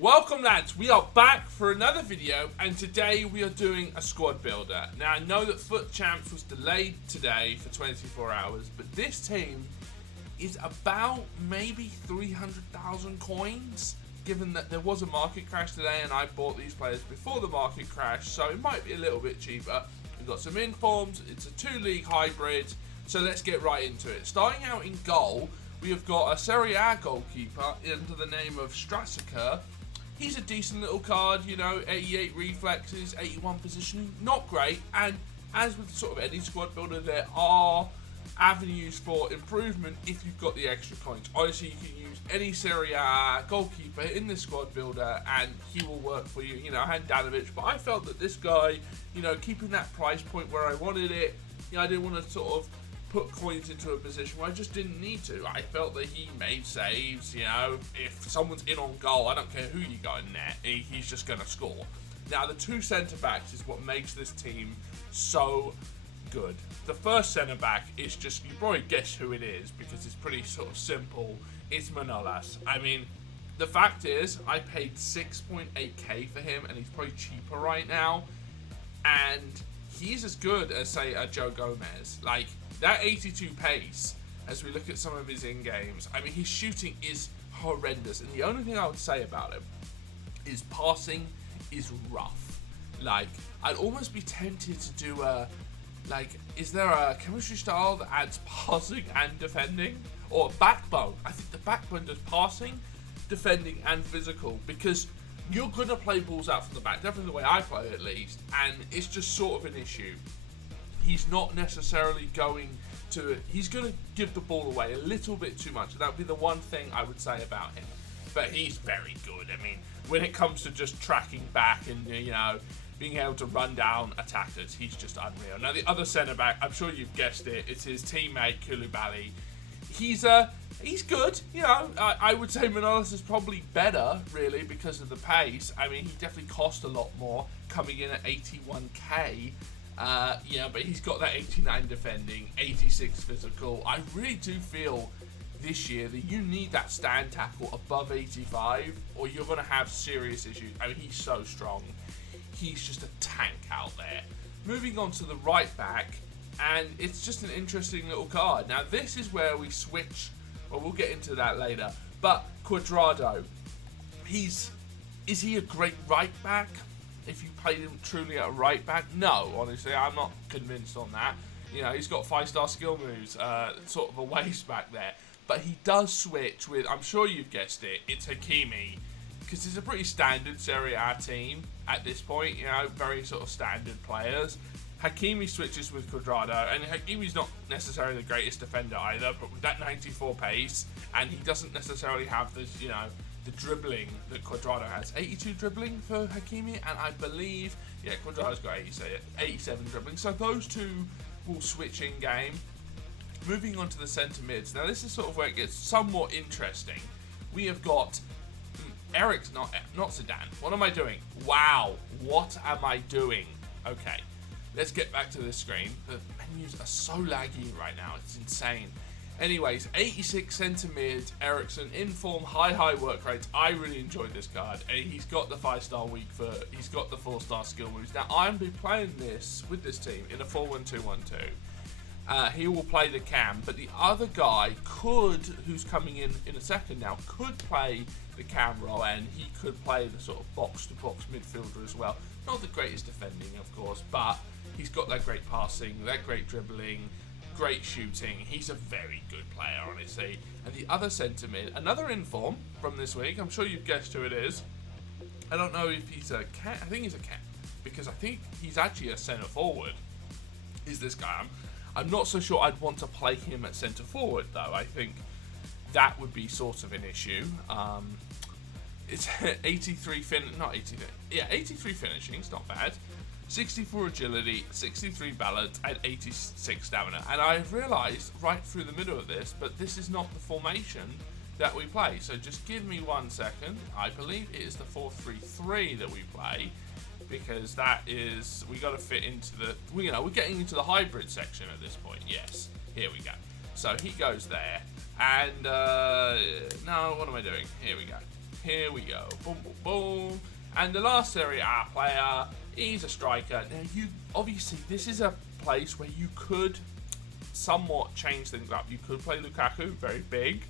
Welcome lads, we are back for another video and today we are doing a squad builder. Now I know that Foot Champs was delayed today for 24 hours, but this team is about maybe 300,000 coins, given that there was a market crash today and I bought these players before the market crash, so it might be a little bit cheaper. We've got some informs, it's a 2-league hybrid, so let's get right into it. Starting out in goal, we have got a Serie A goalkeeper under the name of Strasser. He's a decent little card, you know, 88 reflexes, 81 positioning, not great, and as with sort of any squad builder, there are avenues for improvement if you've got the extra coins. Honestly, you can use any Serie A goalkeeper in this squad builder and he will work for you, you know, Handanovic, but I felt that this guy, you know, keeping that price point where I wanted it, you know, I didn't want to sort of put coins into a position where I just didn't need to. I felt that he made saves, you know, if someone's in on goal, I don't care who you got in net, he's just going to score. Now the two centre-backs is what makes this team so good. The first centre-back is just, you probably guess who it is because it's pretty sort of simple, it's Manolas. I mean, the fact is, I paid 6.8k for him and he's probably cheaper right now, and he's as good as, say, a Joe Gomez. Like, that 82 pace, as we look at some of his in-games, I mean, his shooting is horrendous. And the only thing I would say about him is passing is rough. Like, I'd almost be tempted to do a, like, is there a chemistry style that adds passing and defending? Or backbone. I think the backbone does passing, defending, and physical, because you're going to play balls out from the back, definitely the way I play at least, and it's just sort of an issue. He's not necessarily going to, he's going to give the ball away a little bit too much. That would be the one thing I would say about him. But he's very good. I mean, when it comes to just tracking back and, you know, being able to run down attackers, he's just unreal. Now, the other centre-back, I'm sure you've guessed it, it's his teammate, Koulibaly. He's good, you know. I would say Manolas is probably better, really, because of the pace. I mean, he definitely cost a lot more, coming in at 81k. Yeah, but he's got that 89 defending, 86 physical. I really do feel this year that you need that stand tackle above 85 or you're going to have serious issues. I mean, he's so strong. He's just a tank out there. Moving on to the right back, and it's just an interesting little card. Now, this is where we switch. Well, we'll get into that later. But Cuadrado, is he a great right back? If you played him truly at a right back? No, honestly, I'm not convinced on that. You know, he's got 5-star skill moves, sort of a waste back there. But he does switch with, I'm sure you've guessed it, it's Hakimi. Because it's a pretty standard Serie A team at this point, you know, very sort of standard players. Hakimi switches with Cuadrado, and Hakimi's not necessarily the greatest defender either, but with that 94 pace, and he doesn't necessarily have this, you know, the dribbling that Cuadrado has. 82 dribbling for Hakimi, and I believe, yeah, Cuadrado's got 87 dribbling, so those two will switch in game. Moving on to the centre mids. Now this is sort of where it gets somewhat interesting. We have got Eric's not Zidane. What am I doing? Wow, what am I doing? Okay, let's get back to this screen. The menus are so laggy right now, it's insane. Anyways, 86 centre mid, Eriksen, in form, high work rates. I really enjoyed this card. He's got the 5-star weak foot, he's got the 4-star skill moves. Now, I'm be playing this with this team in a 4-1-2-1-2. He will play the cam, but the other guy who's coming in a second now, could play the cam role, and he could play the sort of box-to-box midfielder as well. Not the greatest defending, of course, but he's got that great passing, that great dribbling, great shooting. He's a very good player, honestly. And the other centre mid, another inform from this week. I'm sure you've guessed who it is. I don't know if he's a cat. I think he's a cat because I think he's actually a centre forward. Is this guy? I'm not so sure I'd want to play him at centre forward though. I think that would be sort of an issue. It's 83 not 83. Yeah, 83 finishing. It's not bad. 64 agility, 63 balance, and 86 stamina. And I've realised right through the middle of this, but this is not the formation that we play. So just give me 1 second. I believe it is the 4-3-3 that we play, because that is, we got to fit into the, you know, we're getting into the hybrid section at this point. Yes, here we go. So he goes there, and no, what am I doing? Here we go. Here we go. Boom, boom, boom. And the last Serie A player, he's a striker. Now, obviously, this is a place where you could somewhat change things up. You could play Lukaku, very big.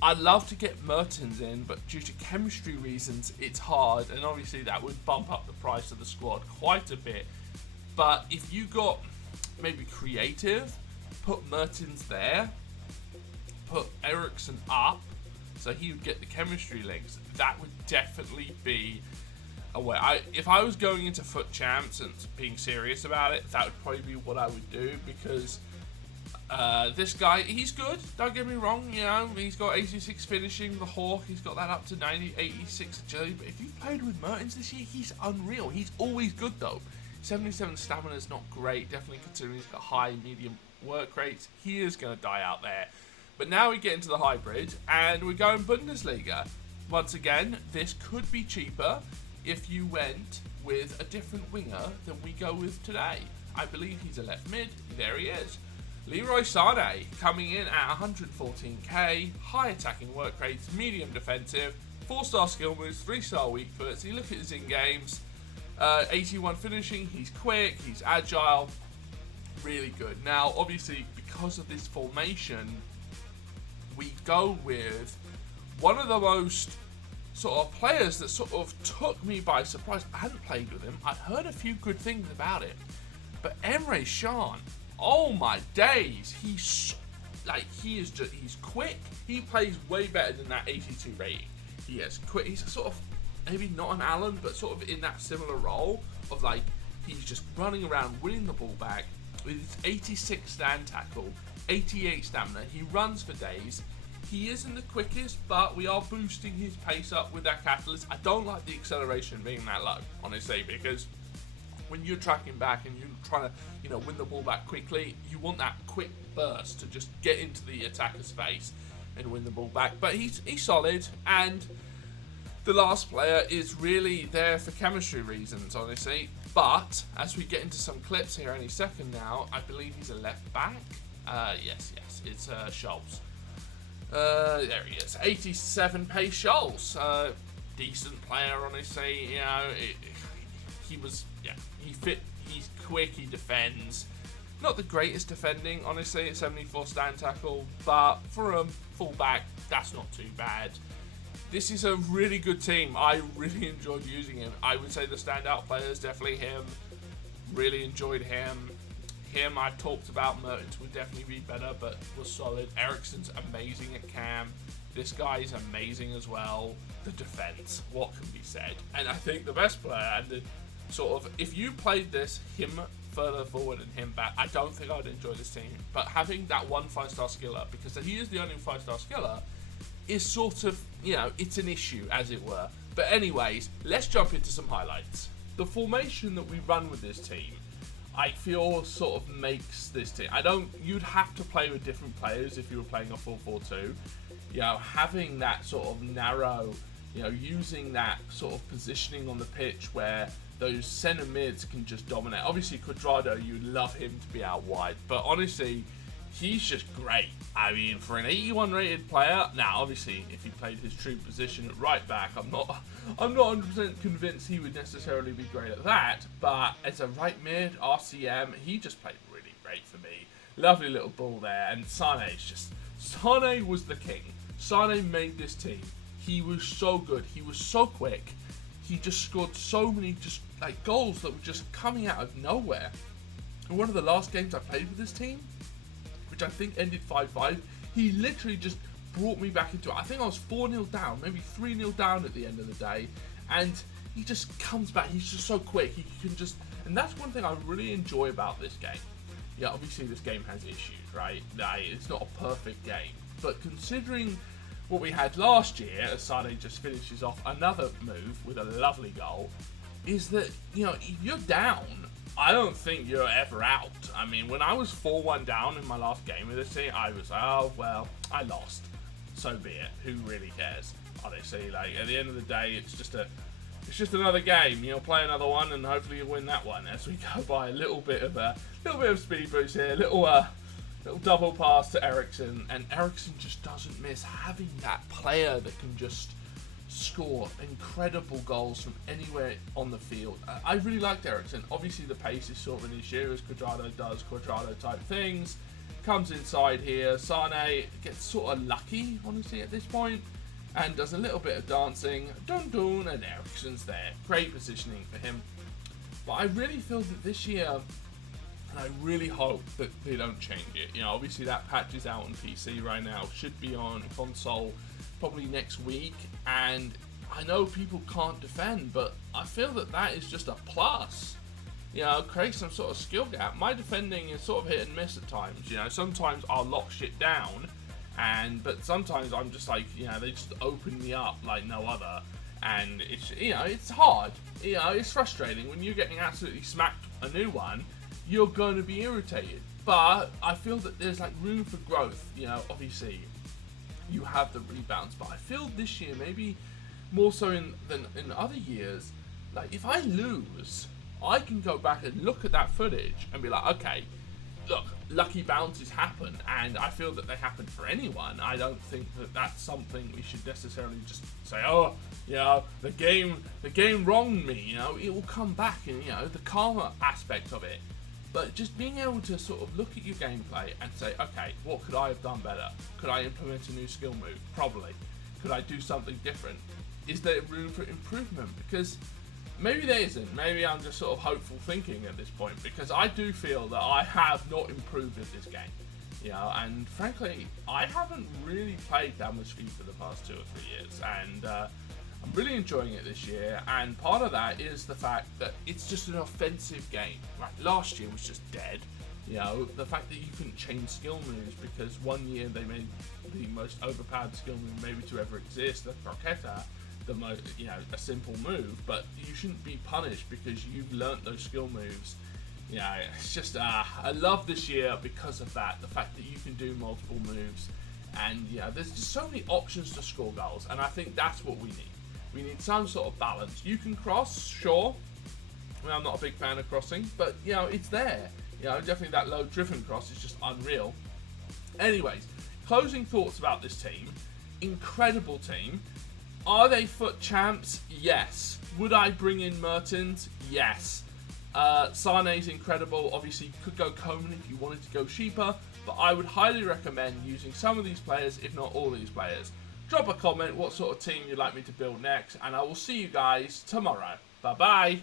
I'd love to get Mertens in, but due to chemistry reasons, it's hard. And obviously, that would bump up the price of the squad quite a bit. But if you got maybe creative, put Mertens there, put Eriksen up, so he would get the chemistry links, that would definitely be a way. If I was going into FUT Champs and being serious about it, that would probably be what I would do, because this guy, he's good, don't get me wrong, you know, he's got 86 finishing, the Hawk, he's got that up to 90, 86 agility, but if you've played with Mertens this year, he's unreal. He's always good though. 77 stamina is not great, definitely considering he's got high, medium work rates. He is going to die out there. But now we get into the hybrid, and we're going Bundesliga. Once again, this could be cheaper if you went with a different winger than we go with today. I believe he's a left mid. There he is. Leroy Sané coming in at 114k, high attacking work rates, medium defensive, 4-star skill moves, 3-star weak foots. You look at his in-games, 81 finishing, he's quick, he's agile, really good. Now, obviously, because of this formation, we go with one of the most sort of players that sort of took me by surprise. I hadn't played with him. I'd heard a few good things about it. But Emery Shawn, oh my days, he's quick. He plays way better than that 82 rating. He is quick. He's sort of, maybe not an Allen, but sort of in that similar role of like, he's just running around, winning the ball back with his 86 stand tackle, 88 stamina. He runs for days. He isn't the quickest, but we are boosting his pace up with that catalyst. I don't like the acceleration being that low, honestly, because when you're tracking back and you're trying to, you know, win the ball back quickly, you want that quick burst to just get into the attacker's face and win the ball back. But he's solid, and the last player is really there for chemistry reasons, honestly. But as we get into some clips here any second now, I believe he's a left back. Yes, it's Scholes. There he is, 87 pace Scholes. Decent player, honestly. You know, he fit. He's quick. He defends. Not the greatest defending, honestly, at 74 stand tackle, but for a fullback, that's not too bad. This is a really good team. I really enjoyed using him. I would say the standout player is definitely him. Really enjoyed him. I've talked about. Mertens would definitely be better, but was solid. Eriksen's amazing at cam. This guy is amazing as well. The defense, what can be said? And I think the best player, and the sort of, if you played this, him further forward and him back, I don't think I'd enjoy this team. But having that one 5-star skiller, because he is the only 5-star skiller, is sort of, you know, it's an issue, as it were. But anyways, let's jump into some highlights. The formation that we run with this team, I feel sort of makes this team. You'd have to play with different players if you were playing a 4-4-2. You know, having that sort of narrow, you know, using that sort of positioning on the pitch where those centre mids can just dominate. Obviously, Cuadrado, you'd love him to be out wide, but honestly, he's just great. I mean, for an 81 rated player, now obviously, if he played his true position at right back, I'm not 100% convinced he would necessarily be great at that. But as a right mid, RCM, he just played really great for me. Lovely little ball there, and Sané was the king. Sané made this team. He was so good. He was so quick. He just scored so many just like goals that were just coming out of nowhere. And one of the last games I played with this team, which I think ended 5-5, he literally just brought me back into it. I think I was 4-0 down, maybe 3-0 down at the end of the day, and he just comes back. He's just so quick. He can just, and that's one thing I really enjoy about this game. Yeah, obviously this game has issues, right? It's not a perfect game, but considering what we had last year, as Sané just finishes off another move with a lovely goal, is that, you know, if you're down, I don't think you're ever out. I mean, when I was 4-1 down in my last game with this team, I was like, oh, well, I lost. So be it. Who really cares? Honestly, like, at the end of the day, it's just another game. You'll play another one, and hopefully you'll win that one. As we go by a little bit of speed boost here, little double pass to Eriksen, and Eriksen just doesn't miss having that player that can just score incredible goals from anywhere on the field. I really liked Eriksen. Obviously the pace is sort of an issue as Cuadrado does Cuadrado type things. Comes inside here, Sane gets sort of lucky, honestly, at this point, and does a little bit of dancing, dun, and Eriksen's there. Great positioning for him. But I really feel that this year, and I really hope that they don't change it. You know, obviously that patch is out on PC right now, should be on console probably next week, and I know people can't defend, but I feel that that is just a plus. You know, create some sort of skill gap. My defending is sort of hit and miss at times. You know, sometimes I'll lock shit down, but sometimes I'm just like, you know, they just open me up like no other, and it's, you know, it's hard. You know, it's frustrating when you're getting absolutely smacked a new one. You're going to be irritated, but I feel that there's like room for growth. You know, obviously you have the rebounds, but I feel this year maybe more so than in other years. Like if I lose, I can go back and look at that footage and be like, okay, look, lucky bounces happen, and I feel that they happen for anyone. I don't think that that's something we should necessarily just say, oh, you know, the game wronged me. You know, it will come back, and you know, the karma aspect of it. But just being able to sort of look at your gameplay and say, okay, what could I have done better? Could I implement a new skill move? Probably. Could I do something different? Is there room for improvement? Because maybe there isn't. Maybe I'm just sort of hopeful thinking at this point, because I do feel that I have not improved at this game. You know, and frankly, I haven't really played that much FIFA the past 2 or 3 years, and I'm really enjoying it this year, and part of that is the fact that it's just an offensive game. Like last year was just dead. You know, the fact that you couldn't change skill moves because one year they made the most overpowered skill move maybe to ever exist, the croqueta, the most, you know, a simple move, but you shouldn't be punished because you've learnt those skill moves. You know, it's just, I love this year because of that, the fact that you can do multiple moves, and you know, there's just so many options to score goals, and I think that's what we need. We need some sort of balance. You can cross, sure. I mean, I'm not a big fan of crossing, but you know, it's there. You know, definitely that low driven cross is just unreal. Anyways, closing thoughts about this team. Incredible team. Are they foot champs? Yes. Would I bring in Mertens? Yes. Sane's incredible. Obviously, you could go Coman if you wanted to go cheaper, but I would highly recommend using some of these players, if not all these players. Drop a comment what sort of team you'd like me to build next, and I will see you guys tomorrow. Bye-bye.